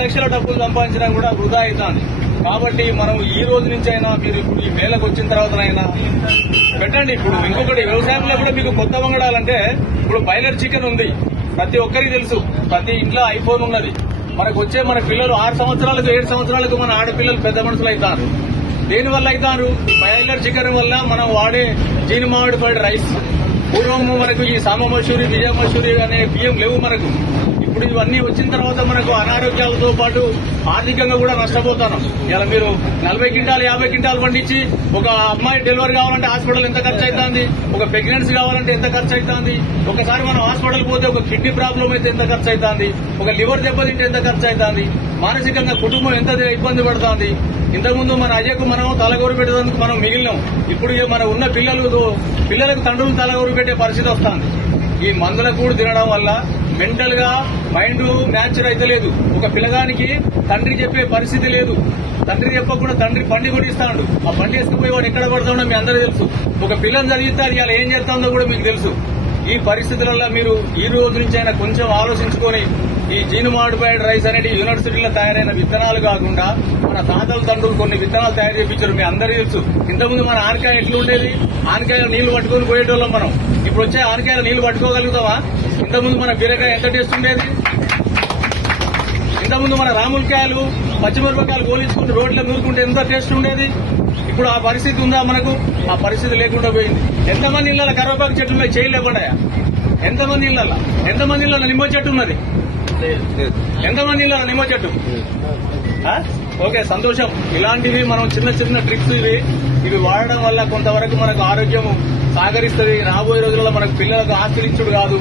లక్షల డబ్బులు సంపాదించినా కూడా వృధా అవుతుంది. కాబట్టి మనం ఈ రోజు నుంచి అయినా మీరు ఇప్పుడు ఈ మేళకు వచ్చిన తర్వాతనైనా పెట్టండి. ఇప్పుడు ఇంకొకటి వ్యవసాయంలో కూడా మీకు కొత్త వంగడాలంటే ఇప్పుడు బాయిలర్ చికెన్ ఉంది, ప్రతి ఒక్కరికి తెలుసు. ప్రతి ఇంట్లో ఐఫోన్ ఉన్నది. మనకు వచ్చే మన పిల్లలు 6 సంవత్సరాలకు 7 సంవత్సరాలకు మన ఆడపిల్లలు పెద్ద మనుషులు అవుతారు. దేనివల్ల అవుతారు? బాయిలర్ చికెన్ వల్ల మనం వాడే జీని మామిడి ఫ్రైడ్ రైస్. పూర్వం మనకు ఈ సామ మసూరి, విజయ మసూరి అనే బియ్యం లేవు మనకు. ఇప్పుడు ఇవన్నీ వచ్చిన తర్వాత మనకు అనారోగ్యాలతో పాటు ఆర్థికంగా కూడా నష్టపోతున్నాం. ఇలా మీరు 40 క్వింటాలు 50 క్వింటాలు పండించి ఒక అమ్మాయి డెలివరీ కావాలంటే హాస్పిటల్ ఎంత ఖర్చు అవుతుంది, ఒక ప్రెగ్నెన్సీ కావాలంటే ఎంత ఖర్చు అవుతుంది, ఒకసారి మనం హాస్పిటల్ పోతే ఒక కిడ్నీ ప్రాబ్లం అయితే ఎంత ఖర్చు అవుతుంది, ఒక లివర్ దెబ్బతింటే ఎంత ఖర్చు అవుతుంది, మానసికంగా కుటుంబం ఎంత ఇబ్బంది పడుతుంది. ఇంతకుముందు మన అయ్యకు మనం తలగోరు పెట్టేందుకు మనం మిగిలినాం. ఇప్పుడు మన ఉన్న పిల్లలకు తండ్రులు తలగోరు పెట్టే పరిస్థితి వస్తుంది. ఈ మందుల కూడు తినడం వల్ల మెంటల్ గా మైండ్ మ్యాచర్ అయితే లేదు. ఒక పిల్లగానికి తండ్రి చెప్పే పరిస్థితి లేదు. తండ్రి చెప్పకుండా తండ్రి బండి కొనిస్తాడు. ఆ బండి వేసుకుపోయి వాడు ఎక్కడ పడతాడో మీ అందరూ తెలుసు. ఒక పిల్లని చదివితే అది ఇలా ఏం చేస్తుందో కూడా మీకు తెలుసు. ఈ పరిస్థితులలో మీరు ఈ రోజు నుంచి అయినా కొంచెం ఆలోచించుకొని ఈ జీను మాడిఫైడ్ రైస్ అనేది యూనివర్సిటీలో తయారైన విత్తనాలు కాకుండా మన తాతల తండ్రులు కొన్ని విత్తనాలు తయారు చేయించారు. మీ అందరికీ తెలుసు. ఇంతకుముందు మన ఆనకాయ ఎట్లుండేది? ఆనకాయలు నీళ్లు పట్టుకుని పోయేటోళ్ళం మనం. ఇప్పుడు వచ్చే ఆనకాయలు నీళ్లు పట్టుకోగలుగుతామా? ఇంతకుముందు మన బీరకాయ ఎంత టేస్ట్ ఉండేది? ఇంతకుముందు మన రాములకాయలు పచ్చిమిరపకాయలు గోలించుకుని రోడ్ల నూరుకుంటే ఎంత టేస్ట్ ఉండేది? ఇప్పుడు ఆ పరిస్థితి ఉందా మనకు? ఆ పరిస్థితి లేకుండా పోయింది. ఎంతమంది ఇళ్ల కరివేపాకు చెట్లు మీద చేయలేకుండా? ఎంతమంది ఇళ్ల నిమ్మ చెట్టు ఉన్నది? ఎంతమంది ఇళ్ల నిమ్మ చెట్టు? ఓకే, సంతోషం. ఇలాంటివి మనం చిన్న చిన్న ట్రిక్స్ ఇవి వాడడం వల్ల కొంతవరకు మనకు ఆరోగ్యం సహకరిస్తుంది. రాబోయే రోజుల్లో మనకు పిల్లలకు ఆస్తులు ఇచ్చుడు కాదు,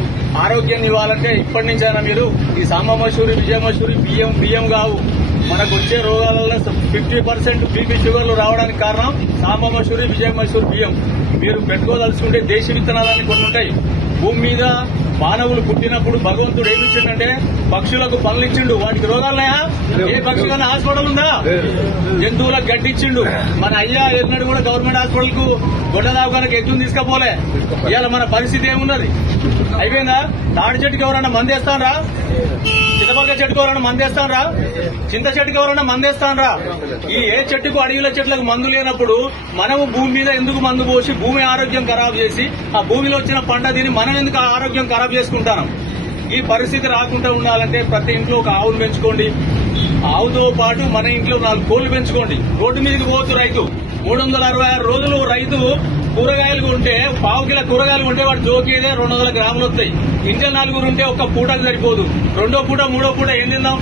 ఆరోగ్యాన్ని ఇవ్వాలంటే ఇప్పటి నుంచైనా మీరు ఈ సాంబ మసూరి, విజయ మసూరి బియ్యం కావు. మనకు వచ్చే రోగాలలో 50% బీపీ షుగర్లు రావడానికి కారణం సాంబ మసూరి, విజయ మసూరి బియ్యం. మీరు పెట్టుకోదలుచుకుంటే దేశీ విత్తనాలని కొన్ని ఉంటాయి. భూమి మీద మానవులు పుట్టినప్పుడు భగవంతుడు ఏమి ఇచ్చిండంటే పక్షులకు పనులు ఇచ్చిండు. వాటికి రోగాలున్నాయా? ఏ పక్షికైనా హాస్పిటల్ ఉందా? జంతువులకు గడ్డి ఇచ్చిండు. మన అయ్యా ఎన్నడు కూడా గవర్నమెంట్ హాస్పిటల్ కు గొడ్డ దావకానికి ఎద్దును తీసుకపోలే. ఇవాళ మన పరిస్థితి ఏమున్నది? అయిపోయిందా? తాడి చెట్టుకి ఎవరన్నా మందేస్తానరా? చిన్నపక్క చెట్టుకు ఎవరన్నా మందేస్తానరా? చింత చెట్టుకు ఎవరన్నా మందేస్తానరా? ఈ ఏ చెట్టుకు అడవిల చెట్లకు మందు లేనప్పుడు మనము భూమి మీద ఎందుకు మందు పోసి భూమి ఆరోగ్యం ఖరాబ్ చేసి ఆ భూమిలో వచ్చిన పంట తిని మనం ఎందుకు ఆరోగ్యం ఖరాబ్ చేసుకుంటాం? ఈ పరిస్థితి రాకుండా ఉండాలంటే ప్రతి ఇంట్లో ఒక ఆవును పెంచుకోండి. ఆవుతో పాటు మన ఇంట్లో 4 కోళ్లు పెంచుకోండి. రోడ్డు మీదకి పోవచ్చు రైతు. 366 రోజులు రైతు కూరగాయలు కొంటే, పావు కిలో కూరగాయలు కొంటే వాడు జోకేదే 200 గ్రాములు వస్తాయి. ఇంట్లో 4 ఉంటే ఒక్క పూటకు సరిపోదు. రెండో పూట మూడో పూట ఏం తిందాం?